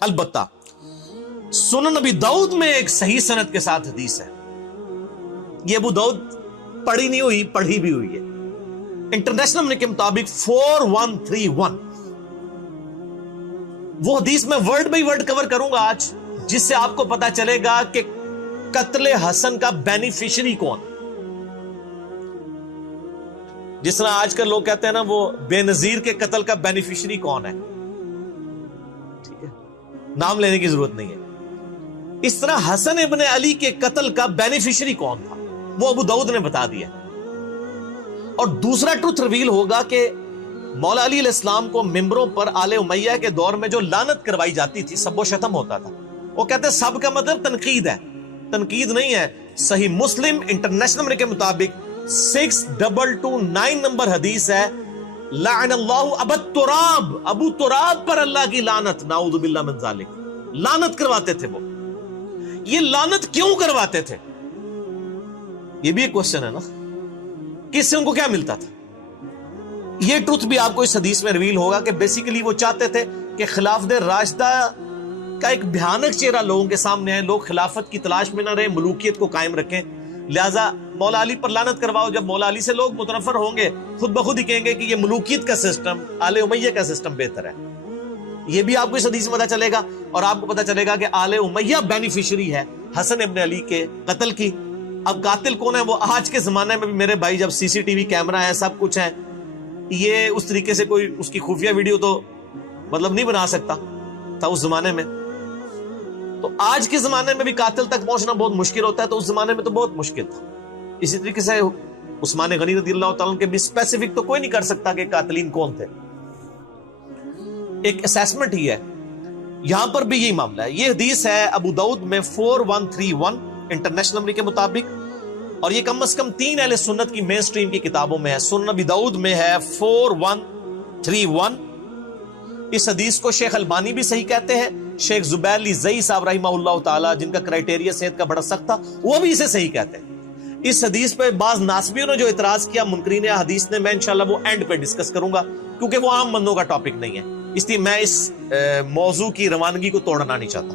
البتہ سنن ابی داؤد میں ایک صحیح سند کے ساتھ حدیث ہے، یہ ابو داؤد پڑھی نہیں ہوئی، پڑھی بھی ہوئی ہے۔ انٹرنیشنل نمبر کے مطابق 4131 وہ حدیث میں ورڈ بائی ورڈ کور کروں گا آج، جس سے آپ کو پتا چلے گا کہ قتل حسن کا بینیفیشری کون۔ جس طرح آج کل لوگ کہتے ہیں نا، وہ بے نظیر کے قتل کا بینیفیشری کون ہے، ٹھیک ہے، نام لینے کی ضرورت نہیں ہے۔ اس طرح حسن ابن علی کے قتل کا بینیفیشری کون تھا، وہ ابو داؤد نے بتا دیا۔ اور دوسرا ٹروتھ ریویل ہوگا کہ مولا علی علیہ السلام کو ممبروں پر آل امیہ کے دور میں جو لعنت کروائی جاتی تھی، سب و شتم ہوتا تھا، وہ کہتے ہیں سب کا مطلب تنقید ہے، تنقید نہیں ہے۔ صحیح مسلم انٹرنیشنل نمبر کے مطابق 6229 نمبر حدیث ہے، لعن اللہ ابا تراب، ابو تراب پر اللہ کی لعنت، نعوذ باللہ من ذالک۔ لعنت کرواتے تھے وہ۔ یہ لعنت کیوں کرواتے تھے، یہ بھی ایک کوشچن ہے نا، کس سے ان کو کیا ملتا تھا؟ یہ ٹروتھ بھی آپ کو اس حدیث میں ریویل ہوگا کہ بیسیکلی وہ چاہتے تھے کہ خلافت راشدہ کا ایک بھیانک چہرہ لوگوں کے سامنے ہے، لوگ خلافت کی تلاش میں نہ رہے، ملوکیت کو قائم رکھیں، لہٰذا مولا علی پر لعنت کرواؤ۔ جب مولا علی سے لوگ متنفر ہوں گے، خود بخود ہی کہیں گے کہ یہ ملوکیت کا سسٹم، آل امیہ کا سسٹم بہتر ہے۔ یہ بھی آپ کو اس حدیث میں پتا چلے گا، اور آپ کو پتا چلے گا کہ آل امیہ بینیفیشری ہے حسن ابن علی کے قتل کی۔ اب قاتل کون ہے، وہ آج کے زمانے میں بھی میرے بھائی، جب سی سی ٹی وی کیمرہ ہے، سب کچھ ہے، یہ اس طریقے سے کوئی اس کی خفیہ ویڈیو تو مطلب نہیں بنا سکتا تھا اس زمانے میں۔ تو آج کے زمانے میں بھی قاتل تک پہنچنا بہت مشکل ہوتا ہے، تو اس زمانے میں تو بہت مشکل تھا۔ اسی طریقے سے عثمان غنی رضی اللہ تعالیٰ کے بھی اسپیسیفک تو کوئی نہیں کر سکتا کہ قاتلین کون تھے، ایک اسیسمنٹ ہی ہے۔ یہاں پر بھی یہی معاملہ ہے۔ یہ حدیث ہے ابو داؤد میں 4131 انٹرنیشنل نمبر کے مطابق، اور یہ کم از کم 3 اہل سنت کی مین سٹریم کی کتابوں میں ہے۔ سنن ابی داؤد میں ہے 4131۔ اس حدیث کو شیخ البانی بھی صحیح کہتے ہیں، شیخ زبیر علی زئی صاحب رحمہ اللہ تعالی، جن کا کرائٹیریا صحت کا بڑا سخت تھا، وہ بھی اسے صحیح کہتے ہیں۔ اس حدیث پہ بعض ناسبیوں نے جو اعتراض کیا منکرین حدیث نے، میں انشاءاللہ وہ اینڈ پہ ڈسکس کروں گا، کیونکہ وہ عام بندوں کا ٹاپک نہیں ہے، اس لیے میں اس موضوع کی روانگی کو توڑنا نہیں چاہتا۔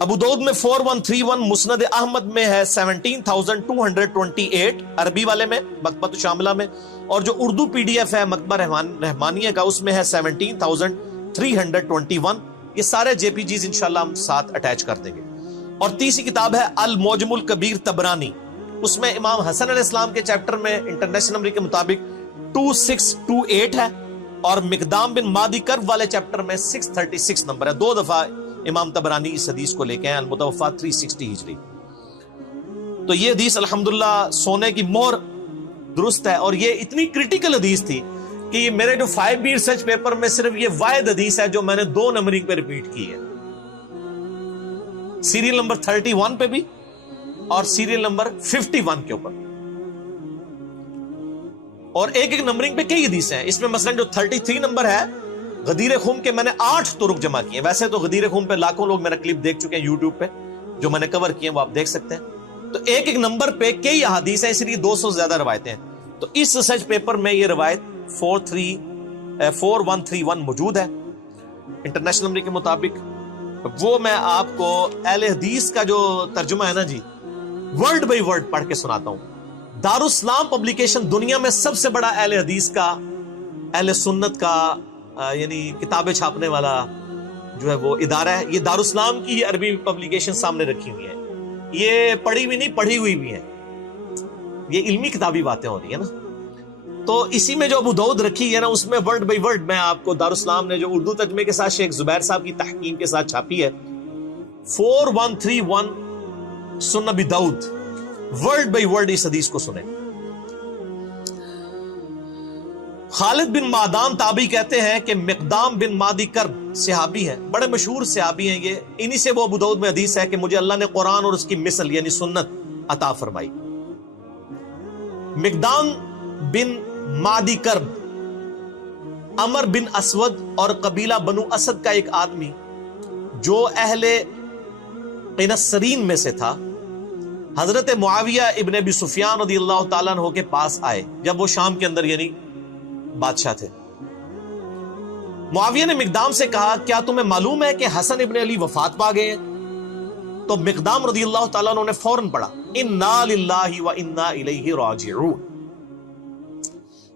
ابو داؤد میں 4131، مسند احمد میں ہے 17228 عربی والے میں، مکتبۃ شاملہ میں، اور جو اردو پی ڈی ایف ہے مکتبہ رحمانیہ کا، اس میں ہے 17321۔ یہ سارے جے پی جیز انشاءاللہ ہم ساتھ اٹیچ کر دیں گے۔ اور تیسری کتاب ہے المعجم الکبیر طبرانی، اس میں امام حسن علیہ السلام کے چیپٹر میں انٹرنیشنل نمبر کے مطابق 2628 ہے، اور مقدام بن مادی کرب والے چیپٹر میں 636 نمبر ہے۔ 2 دفعہ امام طبرانی اس حدیث کو لے کے ہیں، المتوفا 360 ہجری۔ تو یہ حدیث الحمدللہ سونے کی مہر درست ہے، اور یہ اتنی کریٹیکل حدیث تھی کہ یہ میرے جو 5B ریسرچ پیپر میں صرف یہ واحد حدیث ہے جو میں نے 2 نمبرنگ پہ ریپیٹ کی ہے، سیریل نمبر 31 پہ بھی اور سیریل نمبر 51 کے اوپر، اور ایک ایک نمبرنگ پہ کئی حدیث ہیں۔ اس میں مثلا جو 33 نمبر ہے غدیر خم کے، میں نے 8 طرق جمع کیے ہیں۔ ویسے تو غدیر خم پہ لاکھوں لوگ میرا کلپ دیکھ چکے ہیں یوٹیوب پہ، جو میں نے کور کیے ہیں وہ آپ دیکھ سکتے ہیں۔ تو ایک ایک نمبر پہ کئی احادیث ہیں، اس لیے 200 سے زیادہ روایتیں ہیں۔ تو اس ریسرچ پیپر میں یہ روایت 4131 موجود ہے انٹرنیشنل نمبر کے مطابق۔ وہ میں آپ کو اہل حدیث کا جو ترجمہ ہے نا جی، ورڈ بائی ورڈ پڑھ کے سناتا ہوں۔ دارالاسلام پبلیکیشن دنیا میں سب سے بڑا اہل حدیث کا، اہل سنت کا یعنی کتابیں چھاپنے والا جو ہے وہ ادارہ ہے۔ یہ دارالاسلام کی عربی پبلیکیشن سامنے رکھی ہوئی ہے، یہ پڑھی ہوئی نہیں، پڑھی ہوئی بھی ہے، یہ علمی کتابی باتیں ہو رہی ہیں نا۔ تو اسی میں جو ابو داؤد رکھی ہے نا، اس میں ورڈ بائی ورڈ میں آپ کو دارالاسلام نے جو اردو ترجمے کے ساتھ شیخ زبیر صاحب کی تحقیق کے ساتھ چھاپی ہے، 4131 سنن ابی داؤد، ورڈ بائی ورڈ اس حدیث کو سنیں۔ خالد بن معدان تابعی کہتے ہیں کہ مقدام بن مادی کرب صحابی ہیں، بڑے مشہور صحابی ہیں یہ، انہی سے وہ ابو داؤد میں حدیث ہے کہ مجھے اللہ نے قرآن اور اس کی مثل یعنی سنت عطا فرمائی۔ مقدام بن مادی کرب عمر بن اسود اور قبیلہ بنو اسد کا ایک آدمی جو اہل قنسرین میں سے تھا، حضرت معاویہ ابن ابی سفیان رضی اللہ تعالیٰ عنہ کے پاس آئے جب وہ شام کے اندر یعنی بادشاہ تھے۔ معاویہ نے مقدام سے کہا کیا تمہیں معلوم ہے کہ حسن ابن علی وفات پا گئے ہیں؟ تو مقدام رضی اللہ تعالیٰ عنہ نے فوراً پڑھا انا للہ و انا الیہ راجعون.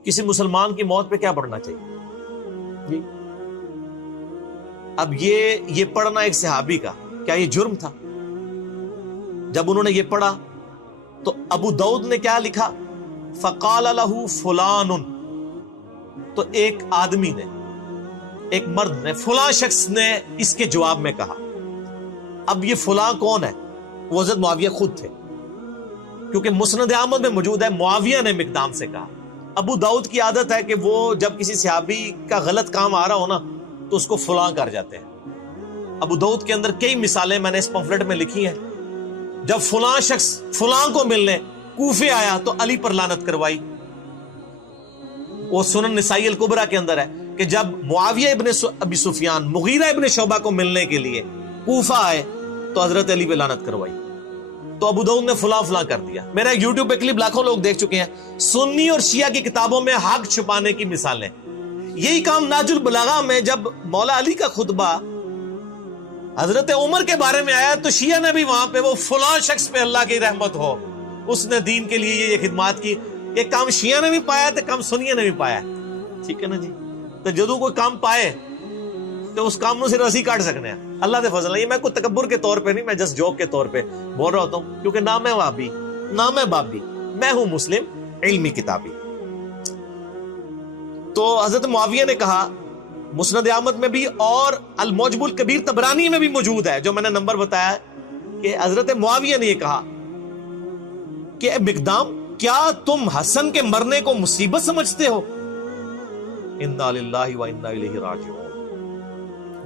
کسی مسلمان کی موت پہ کیا پڑھنا چاہیے جی؟ اب یہ پڑھنا ایک صحابی کا کیا یہ جرم تھا؟ جب انہوں نے یہ پڑھا تو ابو داؤد نے کیا لکھا فقال له فلان، تو ایک آدمی نے، ایک مرد نے، فلاں شخص نے اس کے جواب میں کہا. اب یہ فلاں کون ہے؟ وہ حضرت معاویہ خود تھے، کیونکہ مسند احمد میں موجود ہے معاویہ نے مقدام سے کہا. ابو داؤد کی عادت ہے کہ وہ جب کسی صحابی کا غلط کام آ رہا ہو نا تو اس کو فلاں کر جاتے ہیں. ابو داؤد کے اندر کئی مثالیں میں نے اس پمفلٹ میں لکھی ہیں. جب فلاں شخص فلاں کو ملنے کوفے آیا تو علی پر لعنت کروائی. وہ سنن نسائی الکبریٰ کے اندر ہے کہ جب معاویہ ابن ابی سفیان مغیرہ ابن شعبہ کو ملنے کے لیے کوفہ آئے تو حضرت علی پہ لعنت کروائی. تو ابو داؤد نے فلاں فلاں کر دیا. میرا ایک یوٹیوب پہ کلپ لاکھوں لوگ دیکھ چکے ہیں. سنی اور شیعہ کی کتابوں میں حق چھپانے کی مثالیں. یہی کام ناج البلاغہ میں جب مولا علی کا خطبہ حضرت عمر کے بارے میں آیا تو شیعہ نے بھی وہاں پہ وہ فلاں شخص پہ اللہ کی رحمت ہو، اس نے دین کے لیے یہ خدمات کی. ایک کام شیعہ نے بھی پایا تو کام سنیہ نے بھی پایا. ٹھیک ہے نا جی؟ تو جدو کوئی کام پائے تو اس کام سے رسی کاٹ سکنے ہیں. اللہ دے فضل. یہ میں کوئی تکبر کے طور پہ نہیں، میں جسٹ جوک کے طور پہ بول رہا ہوتا ہوں، کیونکہ نام ہے وابی، نام ہے بابی، میں ہوں مسلم علمی کتابی. تو حضرت معاویہ نے کہا، مسند احمد میں بھی اور المعجم الکبیر طبرانی میں بھی موجود ہے جو میں نے نمبر بتایا، کہ حضرت معاویہ نے یہ کہا کہ اے مقدام، کیا تم حسن کے مرنے کو مصیبت سمجھتے ہو؟ انا للہ و انا الیہ راجعون.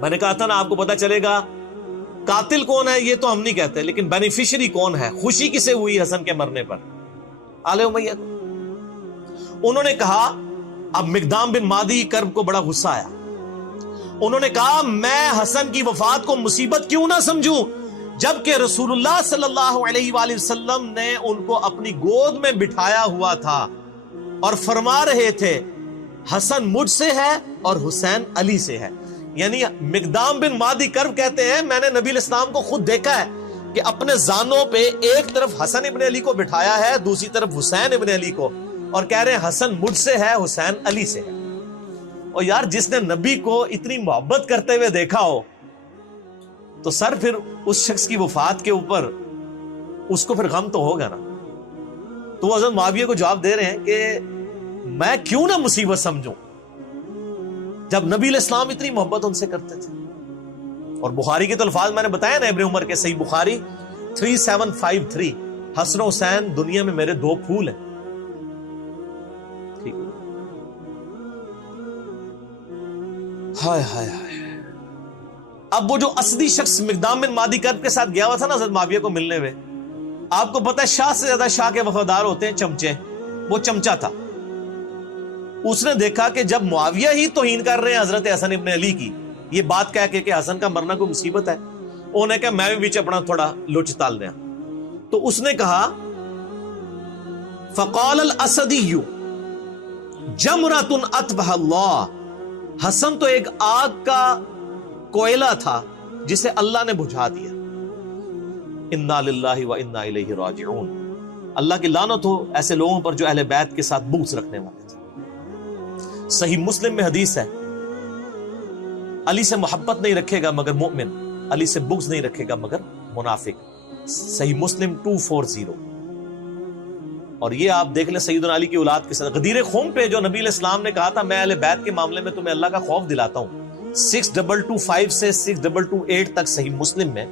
میں نے کہا تھا نا آپ کو پتا چلے گا قاتل کون ہے یہ تو ہم نہیں کہتے، لیکن بینیفیشری کون ہے، خوشی کسے ہوئی حسن کے مرنے پر؟ آل امیہ. انہوں نے کہا، اب مقدام بن مادی کرب کو بڑا غصہ آیا. انہوں نے کہا میں حسن کی وفات کو مصیبت کیوں نہ سمجھوں جبکہ رسول اللہ صلی اللہ علیہ وآلہ وسلم نے ان کو اپنی گود میں بٹھایا ہوا تھا اور فرما رہے تھے حسن مجھ سے ہے اور حسین علی سے ہے. یعنی مقدام بن مادی کرب کہتے ہیں میں نے نبی الاسلام کو خود دیکھا ہے کہ اپنے زانوں پہ ایک طرف حسن ابن علی کو بٹھایا ہے، دوسری طرف حسین ابن علی کو، اور کہہ رہے ہیں حسن مجھ سے ہے حسین علی سے ہے. اور یار جس نے نبی کو اتنی محبت کرتے ہوئے دیکھا ہو تو سر پھر اس شخص کی وفات کے اوپر اس کو پھر غم تو ہوگا نا. تو وہ حضرت معاویہ کو جواب دے رہے ہیں کہ میں کیوں نہ مصیبت سمجھوں جب نبی الاسلام اتنی محبت ان سے کرتے تھے. اور بخاری کے تو الفاظ میں نے بتایا نا ابن عمر کے، صحیح بخاری 3753، حسن و حسین دنیا میں میرے دو پھول ہیں. ٹھیک. ہائے ہائے ہائے. اب وہ جو اسدی شخص مقدام بن مادی کرب کے ساتھ گیا ہوا تھا نا حضرت معاویہ کو ملنے میں، آپ کو پتہ ہے شاہ سے زیادہ شاہ کے وفادار ہوتے ہیں چمچے. وہ چمچا تھا. اس نے دیکھا کہ جب معاویہ ہی توہین کر رہے ہیں حضرت حسن ابن علی کی، یہ بات کہہ کے کہ حسن کا مرنا کوئی مصیبت ہے، انہوں نے کہا میں بھی بیچ اپنا تھوڑا لچ تال دیا. تو اس نے کہا فقال الاسدی جمرۃ اطفأ اللہ، حسن تو ایک آگ کا کوئلہ تھا جسے اللہ نے بجھا دیا. انا للہ و انا الیہ راجعون. اللہ کی لعنت ہو ایسے لوگوں پر جو اہل بیت کے ساتھ بغض رکھنے والے تھے. صحیح مسلم میں حدیث ہے، علی سے محبت نہیں رکھے گا مگر مومن، علی سے بغض نہیں رکھے گا مگر منافق. صحیح مسلم 240. اور یہ آپ دیکھ لیں سیدنا علی کی اولاد کے ساتھ غدیر خم پہ جو نبی علیہ السلام نے کہا تھا میں اہل بیت کے معاملے میں تمہیں اللہ کا خوف دلاتا ہوں، 6225 سے 6228 تک صحیح مسلم میں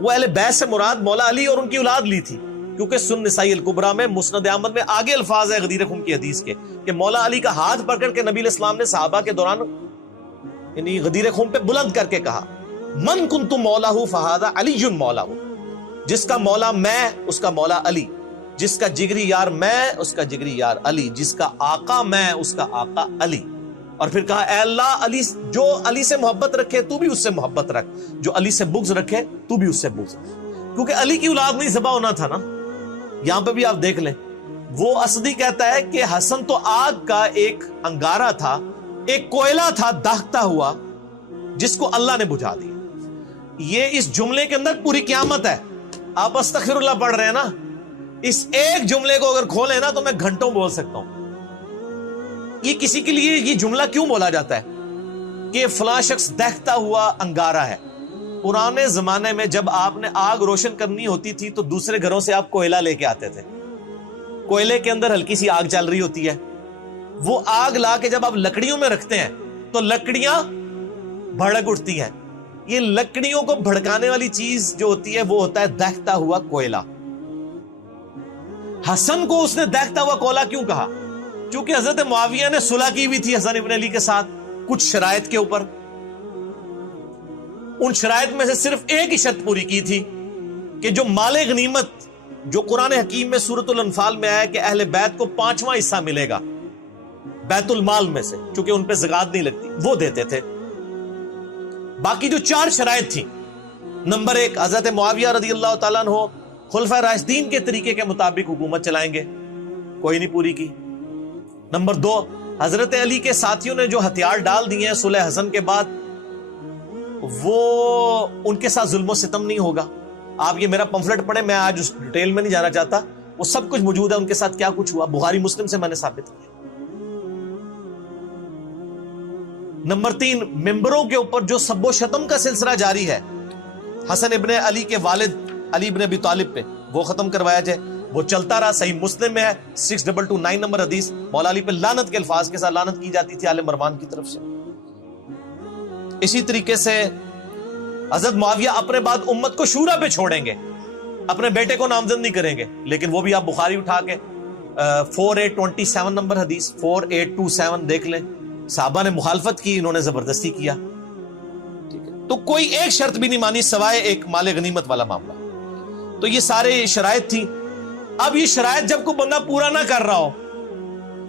وہ اہل بیت سے مراد مولا علی اور ان کی اولاد لی تھی. کیونکہ سن نسائی الکبریٰ میں مسند احمد میں آگے الفاظ ہے غدیر خم کی حدیث کے کہ مولا علی کا ہاتھ پکڑ کے نبی علیہ السلام نے صحابہ کے دوران یعنی غدیر خم پہ بلند کر کے کہا من کنت مولاہ فہذا علی مولاہ، جس کا مولا میں اس کا مولا علی، جس کا جگری یار میں اس کا جگری یار علی، جس کا آقا میں اس کا آقا علی. اور پھر کہا اے اللہ علی جو علی سے محبت رکھے تو بھی اس سے محبت رکھ، جو علی سے بغض رکھے تو بھی اس سے بغض رکھ. کیونکہ علی کی اولاد نہیں ذبح ہونا تھا نا. یہاں پہ بھی آپ دیکھ لیں وہ اسدی کہتا ہے کہ حسن تو آگ کا ایک انگارہ تھا ایک کوئلہ تھا داغتا ہوا جس کو اللہ نے بجھا دیا. یہ اس جملے کے اندر پوری قیامت ہے. آپ استغفر اللہ پڑھ رہے ہیں نا, اس ایک جملے کو اگر کھولیں نا تو میں گھنٹوں بول سکتا ہوں. یہ کسی کے لیے یہ جملہ کیوں بولا جاتا ہے کہ فلاں شخص دہتا ہوا انگارہ ہے؟ پرانے زمانے میں جب آپ نے آگ روشن کرنی ہوتی تھی تو دوسرے گھروں سے آپ کوئلہ لے کے آتے تھے. کوئلے کے اندر ہلکی سی آگ چل رہی ہوتی ہے, وہ آگ لا کے جب آپ لکڑیوں میں رکھتے ہیں تو لکڑیاں بھڑک اٹھتی ہیں. یہ لکڑیوں کو بھڑکانے والی چیز جو ہوتی ہے وہ ہوتا ہے دہتا ہوا کوئلہ. حسن کو اس نے دہتا ہوا کوئلہ کیوں کہا؟ چونکہ حضرت معاویہ نے صلح کی ہوئی تھی حسن ابن علی کے ساتھ کچھ شرائط کے اوپر. ان شرائط میں سے صرف ایک ہی شرط پوری کی تھی کہ جو مال غنیمت جو قرآن حکیم میں سورۃ الانفال میں آیا کہ اہل بیت کو 5واں حصہ ملے گا بیت المال میں سے, چونکہ ان پہ زکات نہیں لگتی, وہ دیتے تھے. باقی جو 4 شرائط تھی, نمبر 1 حضرت معاویہ رضی اللہ تعالیٰ عنہ خلفائے راشدین کے طریقے کے مطابق حکومت چلائیں گے, کوئی نہیں پوری کی. نمبر 2 حضرت علی کے ساتھیوں نے جو ہتھیار ڈال دیے ہیں صلح حسن کے بعد, وہ ان کے ساتھ ظلم و ستم نہیں ہوگا. آپ یہ میرا پمفلٹ پڑھیں, میں آج اس ڈیٹیل میں نہیں جانا چاہتا, وہ سب کچھ موجود ہے ان کے ساتھ کیا کچھ ہوا, بخاری مسلم سے میں نے ثابت کیا. نمبر 3 ممبروں کے اوپر جو سب و شتم کا سلسلہ جاری ہے حسن ابن علی کے والد علی ابن ابی طالب پہ, وہ ختم کروایا جائے. وہ چلتا رہا, صحیح مسلم میں ہے 6229 نمبر حدیث, مولا علی پہ لعنت کے الفاظ کے ساتھ لعنت کی جاتی تھی آل مروان کی طرف سے. اسی طریقے سے حضرت معاویہ اپنے بعد امت کو شورا پہ چھوڑیں گے, اپنے بیٹے کو نامزد نہیں کریں گے, لیکن وہ بھی آپ بخاری اٹھا کے 4827 نمبر حدیث 4827 دیکھ لیں, صحابہ نے مخالفت کی, انہوں نے زبردستی کیا. ٹھیک ہے, تو کوئی ایک شرط بھی نہیں مانی سوائے ایک مال غنیمت والا معاملہ. تو یہ سارے شرائط تھی. اب یہ شرائط جب کوئی بندہ پورا نہ کر رہا ہو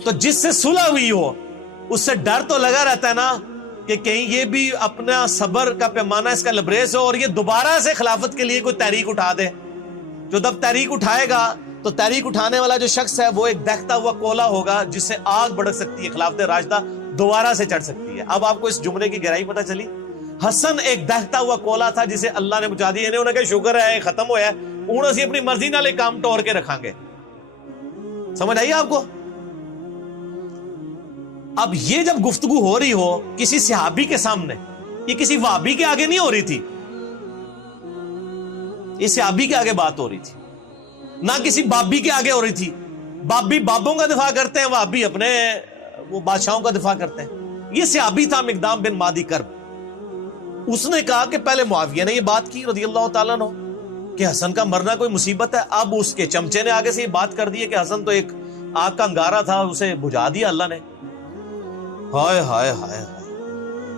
تو جس سے صلح ہوئی ہو اس سے ڈر تو لگا رہتا ہے نا کہ کہیں یہ بھی اپنا صبر کا پیمانہ اس کا لبریز ہو اور یہ دوبارہ سے خلافت کے لیے کوئی تحریک اٹھا دے. جو جب تحریک اٹھائے گا تو تحریک اٹھانے والا جو شخص ہے وہ ایک دہتا ہوا کوئلہ ہوگا جس سے آگ بھڑک سکتی ہے, خلافت راشدہ دوبارہ سے چڑھ سکتی ہے. اب آپ کو اس جملے کی گہرائی پتہ چلی. حسن ایک دہتا ہوا کوئلہ تھا جسے اللہ نے بجھا دیا. انہوں نے کہا شکر ہے ختم ہوا ہے, انہوں سے اپنی مرضی نالے کام ٹور کے رکھاں گے. سمجھ آئیے آپ کو؟ اب یہ جب گفتگو ہو رہی ہو کسی صحابی کے سامنے, یہ کسی وہابی کے آگے نہیں ہو رہی تھی, یہ صحابی کے آگے بات ہو رہی تھی, نہ کسی بابی کے آگے ہو رہی تھی. بابی بابوں کا دفاع کرتے ہیں, وہابی اپنے وہ بادشاہوں کا دفاع کرتے ہیں. یہ صحابی تھا مقدام بن مادی کرب. اس نے کہا کہ پہلے معاویہ نے یہ بات کی رضی اللہ تعالیٰ عنہ کہ حسن کا مرنا کوئی مصیبت ہے. اب اس کے چمچے نے آگے سے یہ بات کر دی کہ حسن تو ایک آگ کا انگارہ تھا, اسے بجھا دیا اللہ نے. ہائے ہائے ہائے ہائے.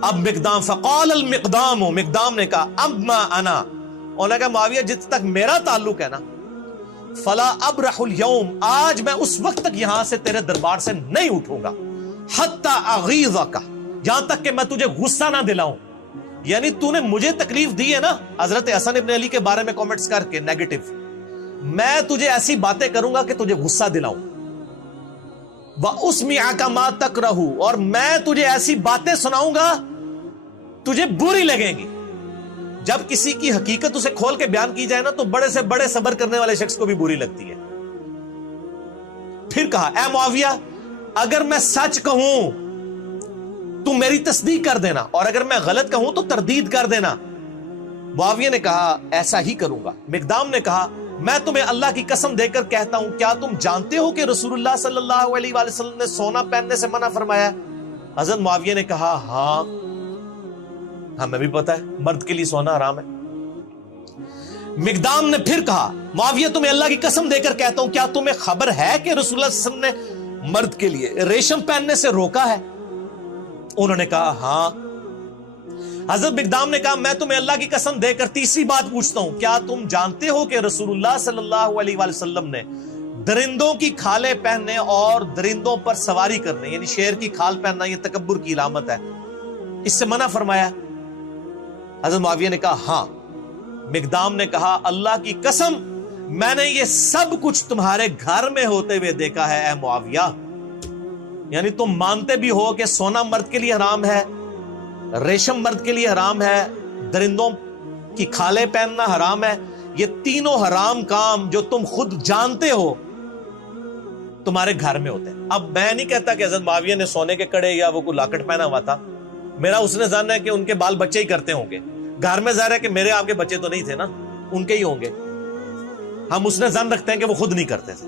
اب مقدام فقال المقدام, مقدام نے کہا اما انا, انہوں نے کہا معاویہ جت تک میرا تعلق ہے نا, فلا ابرح اليوم, آج میں اس وقت تک یہاں سے تیرے دربار سے نہیں اٹھوں گا, حتی اغیظک, جہاں تک کہ میں تجھے غصہ نہ دلاؤں. یعنی تو نے مجھے تکلیف دی ہے نا حضرت حسن ابن علی کے بارے میں کامنٹس کر کے نیگیٹو, میں تجھے ایسی باتیں کروں گا کہ تجھے غصہ دلاؤں. وَأُسْمِعَكَ مَا تَكْرَهُ, اور میں تجھے ایسی باتیں سناؤں گا تجھے بری لگیں گی. جب کسی کی حقیقت اسے کھول کے بیان کی جائے نا تو بڑے سے بڑے صبر کرنے والے شخص کو بھی بری لگتی ہے. پھر کہا اے معاویہ اگر میں سچ کہوں تو میری تصدیق کر دینا, اور اگر میں غلط کہوں تو تردید کر دینا. معاویہ نے کہا ایسا ہی کروں گا. مقدام نے کہا میں تمہیں اللہ کی قسم دے کر کہتا ہوں, کیا تم جانتے ہو کہ رسول اللہ صلی اللہ علیہ وآلہ وسلم نے سونا پہننے سے منع فرمایا؟ حضرت معاویہ نے کہا ہاں ہمیں بھی پتا ہے مرد کے لیے سونا حرام ہے. مقدام نے پھر کہا معاویہ تمہیں اللہ کی قسم دے کر کہتا ہوں, کیا تمہیں خبر ہے کہ رسول اللہ صلی اللہ علیہ وسلم نے مرد کے لیے ریشم پہننے سے روکا ہے؟ انہوں نے کہا ہاں. حضرت مقدام نے کہا میں تمہیں اللہ کی قسم دے کر تیسری بات پوچھتا ہوں, کیا تم جانتے ہو کہ رسول اللہ صلی اللہ علیہ وآلہ وسلم نے درندوں کی کھالیں پہننے اور درندوں پر سواری کرنے, یعنی شیر کی کھال پہننا یہ تکبر کی علامت ہے, اس سے منع فرمایا؟ حضرت معاویہ نے کہا ہاں. مقدام نے کہا اللہ کی قسم میں نے یہ سب کچھ تمہارے گھر میں ہوتے ہوئے دیکھا ہے اے معاویہ. یعنی تم مانتے بھی ہو کہ سونا مرد کے لیے حرام ہے، ریشم مرد کے لیے حرام ہے، درندوں کی کھالیں پہننا حرام ہے، یہ تینوں حرام کام جو تم خود جانتے ہو تمہارے گھر میں ہوتے ہیں۔ اب میں نہیں کہتا کہ حضرت معاویہ نے سونے کے کڑے یا وہ کوئی لاکٹ پہنا ہوا تھا، میرا اس نے جاننا ہے کہ ان کے بال بچے ہی کرتے ہوں گے، گھر میں ظاہر ہے کہ میرے آپ کے بچے تو نہیں تھے نا، ان کے ہی ہوں گے، ہم اس نے جان رکھتے ہیں کہ وہ خود نہیں کرتے تھے۔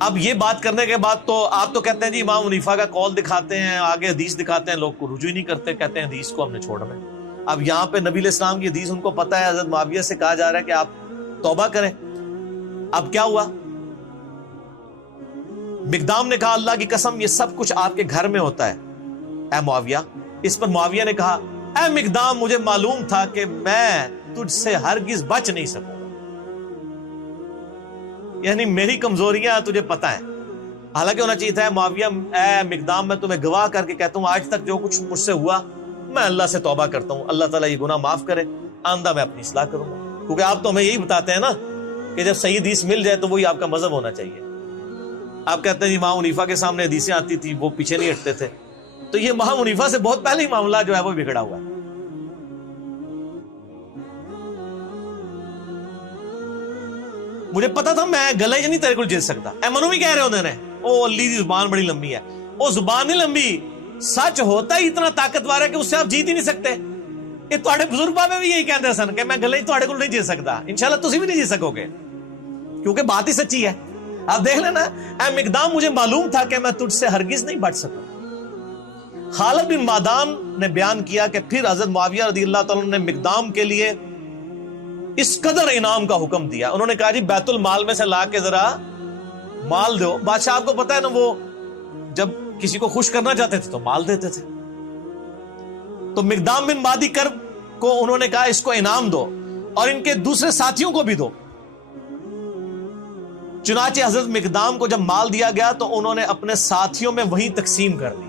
اب یہ بات کرنے کے بعد تو آپ تو کہتے ہیں جی امام حنیفہ کا قول دکھاتے ہیں، آگے حدیث دکھاتے ہیں، لوگ کو رجوع ہی نہیں کرتے، کہتے ہیں حدیث کو ہم نے چھوڑنا ہے۔ اب یہاں پہ نبی علیہ السلام کی حدیث ان کو پتہ ہے، حضرت معاویہ سے کہا جا رہا ہے کہ آپ توبہ کریں۔ اب کیا ہوا؟ مقدام نے کہا اللہ کی قسم یہ سب کچھ آپ کے گھر میں ہوتا ہے اے معاویہ۔ اس پر معاویہ نے کہا اے مقدام مجھے معلوم تھا کہ میں تجھ سے ہرگز بچ نہیں سکوں گا، یعنی میری کمزوریاں تجھے پتہ ہیں۔ حالانکہ ہونا چاہیے تھا معاویہ اے مقدام میں تمہیں گواہ کر کے کہتا ہوں آج تک جو کچھ مجھ سے ہوا میں اللہ سے توبہ کرتا ہوں، اللہ تعالیٰ یہ گناہ معاف کرے، آئندہ میں اپنی اصلاح کروں گا۔ کیونکہ آپ تو ہمیں یہی بتاتے ہیں نا کہ جب صحیح حدیث مل جائے تو وہی آپ کا مذہب ہونا چاہیے۔ آپ کہتے ہیں امام حنیفہ کے سامنے حدیثیں آتی تھی وہ پیچھے نہیں ہٹتے تھے، تو یہ امام حنیفہ سے بہت پہلے ہی معاملہ جو ہے وہ بگڑا ہوا ہے۔ مجھے پتا تھا میں گلے ہی نہیں تیرے کو جیت سکتا۔ اے منو بھی کہہ رہے ہوتے ہیں او علی دی زبان بڑی لمبی ہے، وہ زبان نہیں لمبی، سچ ہوتا ہی اتنا طاقتور ہے کہ اس سے آپ جیت ہی نہیں سکتے۔ یہ تھوڑے بزرگ بابے بھی یہی کہتے سن کہ میں گلے ہی تھوڑے کو نہیں جیت سکتا، انشاءاللہ تسی بھی نہیں جیت سکو گے کیونکہ بات ہی سچی ہے۔ آپ دیکھ لینا اے مقدام مجھے معلوم تھا کہ میں تجھ سے ہرگز نہیں بچ سکوں۔ خالد بن معدان نے بیان کیا کہ پھر حضرت معاویہ رضی اللہ تعالیٰ نے مقدام کے لیے اس قدر انعام کا حکم دیا، انہوں نے کہا جی بیت المال میں سے لا کے ذرا مال دو۔ بادشاہ آپ کو پتا ہے نا وہ جب کسی کو خوش کرنا چاہتے تھے تو مال دیتے تھے، تو مقدام بن مادی کرب کو انہوں نے کہا اس کو انعام دو اور ان کے دوسرے ساتھیوں کو بھی دو۔ چنانچہ حضرت مقدام کو جب مال دیا گیا تو انہوں نے اپنے ساتھیوں میں وہیں تقسیم کر دی۔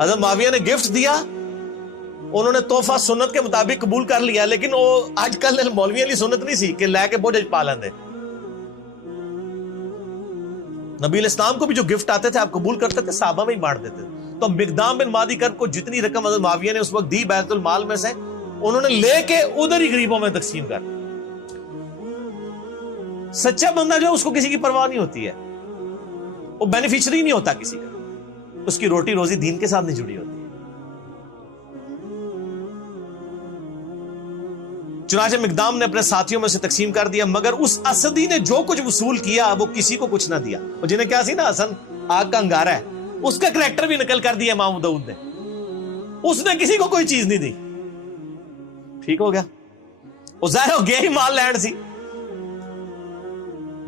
حضرت معاویہ نے گفٹ دیا، انہوں نے تحفہ سنت کے مطابق قبول کر لیا، لیکن وہ آج کل مولوی علی سنت نہیں سی کہ لے کے بوجھ پا لیندے۔ نبی علیہ السلام کو بھی جو گفٹ آتے تھے آپ قبول کرتے تھے، صحابہ میں ہی بانٹ دیتے تھے۔ تو مقدام بن مادی کرب کو جتنی رقم حضرت معاویہ نے اس وقت دی بیت المال میں سے، انہوں نے لے کے ادھر ہی غریبوں میں تقسیم کر دی۔ سچا بندہ جو ہے اس کو کسی کی پرواہ نہیں ہوتی ہے، وہ بینیفیشری نہیں ہوتا کسی کا، اس کی روٹی روزی دین کے ساتھ نہیں جڑی ہوتی ہے۔ چنانچہ مقدام نے اپنے ساتھیوں میں سے تقسیم کر دیا، مگر اس اسدی نے جو کچھ وصول کیا وہ کسی کو کچھ نہ دیا۔ اور جنہیں کیا سی نا حسن آگ کا انگارہ ہے، اس کا کریکٹر بھی نقل کر دیا امام داؤد نے، اس نے کسی کو کوئی چیز نہیں دی۔ ٹھیک ہو گیا، وہ ظاہر ہو گیا ہی مال لینڈ سی۔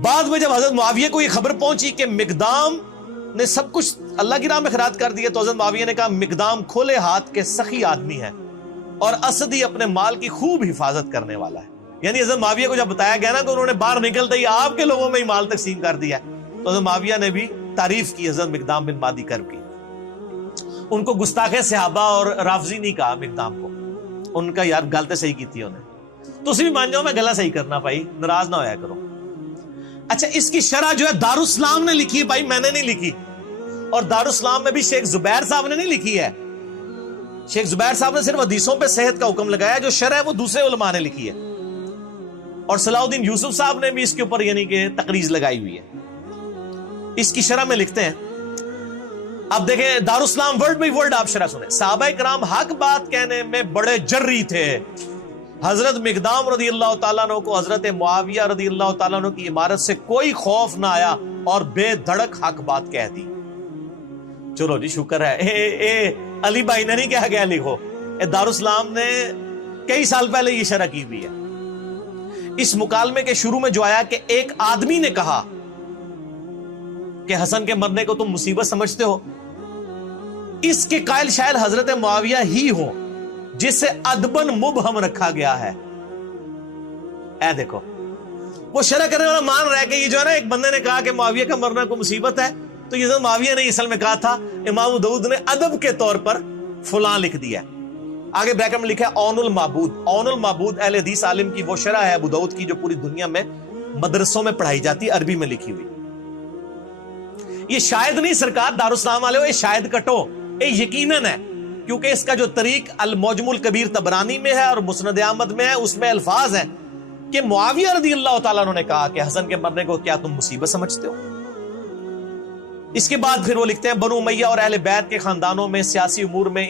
بعد میں جب حضرت معاویہ کو یہ خبر پہنچی کہ مقدام نے سب کچھ اللہ کی راہ میں خیرات کر دیا، تو حضرت معاویہ نے کہا مقدام کھلے ہاتھ کے سخی آدمی ہے اور اسدی اپنے مال کی خوب حفاظت کرنے والا ہے۔ یعنی حضرت معاویہ کو جب بتایا گیا نا کہ انہوں نے باہر نکلتے ہی آپ کے لوگوں میں ہی مال تقسیم کر دیا، تو حضرت معاویہ نے بھی تعریف کی حضرت مقدام بن مادی کرب کی۔ ان کو گستاخ صحابہ اور رافضی نہیں کہا مقدام کو، ان کا یار گل تو صحیح کی تھی انہیں، تو اسی بھی مان جاؤ میں گلا صحیح کرنا بھائی، ناراض نہ ہویا کرو۔ اچھا اس کی شرح جو ہے دارالاسلام نے لکھی ہے بھائی، میں نے نہیں لکھی، اور دارالاسلام میں بھی شیخ زبیر صاحب نے نہیں لکھی ہے۔ شیخ زبیر صاحب نے صرف حدیثوں پہ صحت کا حکم لگایا، جو شرح ہے وہ دوسرے علماء نے لکھی ہے، اور صلاح الدین یوسف صاحب نے بھی اس کے اوپر یعنی کہ تقریض لگائی ہوئی ہے۔ اس کی شرح میں لکھتے ہیں، اب دیکھیں دارالاسلام ورڈ بائی ورڈ آپ شرح سنیں۔ صحابہ کرام حق بات کہنے میں بڑے جری تھے، حضرت مقدام رضی اللہ تعالیٰ عنہ کو حضرت معاویہ رضی اللہ تعالیٰ عنہ کی عمارت سے کوئی خوف نہ آیا اور بے دھڑک حق بات کہہ دی۔ چلو جی شکر ہے، اے علی بھائی نے نہیں کہا گیا لکھو، دارالاسلام نے کئی سال پہلے یہ شرح کی ہوئی ہے۔ اس مکالمے کے شروع میں جو آیا کہ ایک آدمی نے کہا کہ حسن کے مرنے کو تم مصیبت سمجھتے ہو، اس کے قائل شاید حضرت معاویہ ہی ہو جسے ادبن مبہم رکھا گیا ہے۔ اے دیکھو وہ شرح کرنے والا مان رہا ہے کہ یہ جو ہے نا ایک بندے نے کہا کہ معاویہ کا مرنا کو مصیبت ہے، تو یہ معاویہ نے اصل میں کہا تھا، امام داؤد نے ادب کے طور پر فلاں لکھ دیا۔ آگے بریکٹ میں لکھا ہے اون المعبود۔ اون المعبود اہل حدیث عالم کی وہ شرح ہے ابو داؤد کی جو پوری دنیا میں مدرسوں میں پڑھائی جاتی، عربی میں لکھی ہوئی۔ یہ شاید نہیں سرکار، دارالسلام والے ہو، یہ شاید کٹو، یہ یقیناً ہے، کیونکہ اس کا جو طریق المعجم الکبیر طبرانی میں ہے اور مسند احمد میں ہے، اس میں الفاظ ہیں کہ معاویہ رضی اللہ تعالیٰ عنہ نے کہا کہ حسن کے مرنے کو کیا تم مصیبت سمجھتے ہو؟ اس کے بعد پھر وہ لکھتے ہیں بنو امیہ اور اہل بیت کے خاندانوں میں سیاسی امور میں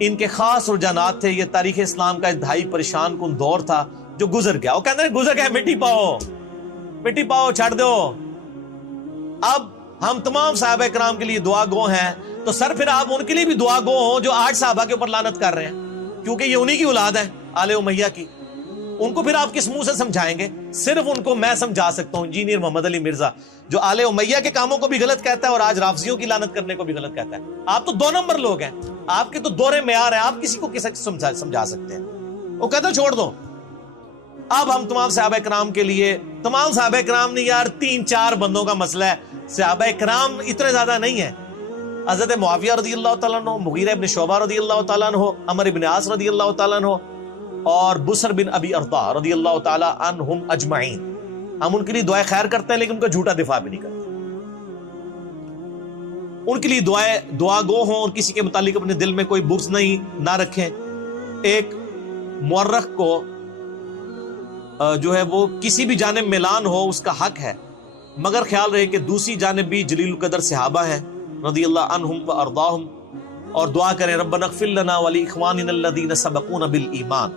ان کے خاص رجحانات تھے. یہ تاریخ اسلام کا انتہائی پریشان کن دور تھا جو گزر گیا. وہ کہتے ہیں گزر گیا، مٹی پاؤ چھاڑ دو. اب ہم تمام صحابہ کرام کے لیے دعا گو ہیں، تو سر پھر آپ ان کے لیے بھی دعا گو ہوں جو آج صحابہ کے اوپر لعنت کر رہے ہیں، کیونکہ یہ انہی کی اولاد ہے آل امیہ کی. ان کو پھر آپ کس منہ سے سمجھائیں گے؟ صرف ان کو میں سمجھا سکتا ہوں، انجینئر محمد علی مرزا، جو آل امیہ کے کاموں کو بھی غلط کہتا ہے اور آج رافضیوں کی لعنت کرنے کو بھی غلط کہتا ہے. آپ تو 2 نمبر لوگ ہیں، آپ کے تو دورے معیار ہیں، آپ کسی کو سمجھا سکتے ہیں. وہ کہتا ہے چھوڑ دو. اب ہم تمام صحابہ کرام کے لیے، تمام صحابہ کرام نہیں یار، 3-4 بندوں کا مسئلہ ہے. صحابہ کرام اتنے زیادہ نہیں ہیں. حضرت معاویہ رضی اللہ تعالیٰ عنہ، مغیرہ ابن شعبہ رضی اللہ تعالیٰ عنہ، عمر ابن عاص رضی اللہ تعالیٰ عنہ، اور بسر بن ابی ارطا رضی اللہ تعالیٰ عنہم اجمعین. ہم ان کے لیے دعائیں خیر کرتے ہیں، لیکن ان کا جھوٹا دفاع بھی نہیں کرتے. ان کے لیے دعا گو ہوں اور کسی کے متعلق اپنے دل میں کوئی بغض نہ رکھیں. ایک مورخ کو جو ہے وہ کسی بھی جانب میلان ہو اس کا حق ہے، مگر خیال رہے کہ دوسری جانب بھی جلیل القدر صحابہ ہیں رضی اللہ عنہم و ارضاہم، اور دعا کریں ربنا اغفر لنا ولاخواننا الذین سبقونا بالایمان.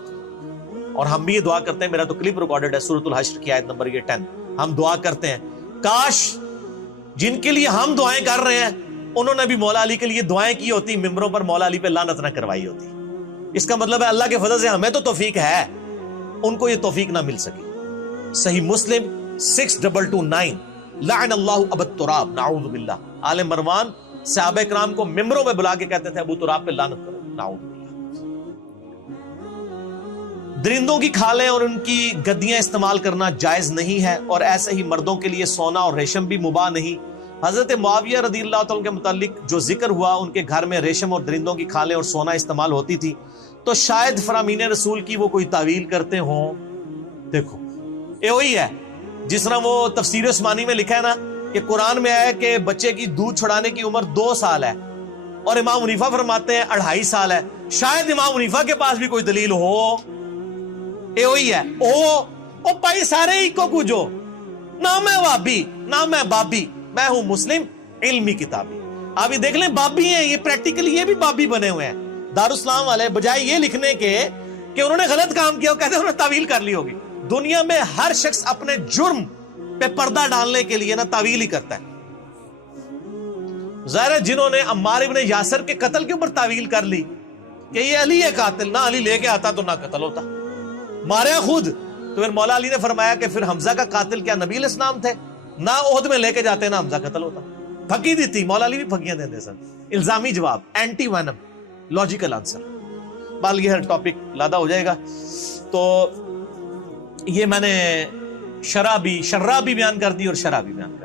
اور ہم بھی یہ دعا کرتے ہیں، میرا تو کلپ ریکارڈڈ ہے سورۃ الحشر کی آیت نمبر 10. ہم دعا کرتے ہیں کاش جن کے لیے ہم دعائیں کر رہے ہیں انہوں نے بھی مولا علی کے لیے دعائیں کی ہوتی، ممبروں پر مولا علی پہ لعنت نہ کروائی ہوتی. اس کا مطلب ہے اللہ کے فضل سے ہمیں تو توفیق ہے، ان کو یہ توفیق نہ مل سکی. صحیح مسلم 6229 لعن اللہ ابا التراب نعوذ باللہ. آل مروان صحابہ کرام کو ممبروں میں بلا کے کہتے تھے ابو تراب پہ لعنت کرو، نعوذ باللہ. درندوں کی کھالیں اور ان کی گدیاں استعمال کرنا جائز نہیں ہے، اور ایسے ہی مردوں کے لیے سونا اور ریشم بھی مباح نہیں. حضرت معاویہ رضی اللہ تعالیٰ کے متعلق جو ذکر ہوا، ان کے گھر میں ریشم اور درندوں کی کھالیں اور سونا استعمال ہوتی تھی، تو شاید فرامین رسول کی وہ کوئی تعویل کرتے ہوں. دیکھو یہ وہی ہے جس طرح وہ تفسیر عثمانی میں لکھا ہے نا کہ قرآن میں آیا کہ بچے کی دودھ چھڑانے کی عمر 2 سال ہے، اور امام حنیفہ فرماتے ہیں 2.5 سال ہے. شاید امام حنیفہ کے پاس بھی کوئی دلیل ہو. یہ وہی ہے او پائی سارے ہی کو کچو، نہ میں وابی نہ میں بابی، میں ہوں مسلم علمی کتابی. آپ یہ دیکھ لیں بابی ہیں، یہ پریکٹیکلی یہ بھی بابی بنے ہوئے ہیں. دارالاسلام والے بجائے یہ لکھنے کے کہ انہوں نے غلط کام کیا، وہ کہتے ہیں انہوں نے تعویل کر لی ہوگی. دنیا میں ہر شخص اپنے جرم پہ پردہ ڈالنے کے لیے نا تعویل ہی کرتا ہے. ظاہر ہے جنہوں نے عمار ابن یاسر کے قتل کے اوپر تعویل کر لی کہ یہ علی ہے قاتل، نہ علی لے کے آتا تو نہ قتل ہوتا، ماریا خود. تو پھر مولا علی نے فرمایا کہ پھر حمزہ کا قاتل کیا نبی علیہ السلام تھے؟ نہ عہد میں لے کے جاتے نہ حمزہ قتل ہوتا. پھکی دی تھی، مولا علی بھی پھکیاں دیتے سن. الزامی جواب، اینٹی وینم، لاجیکل آنسر. بال یہ ٹاپک لادا ہو جائے گا. تو یہ میں نے شرح بھی بیان کر دی اور شرح بھی بیان کر دی.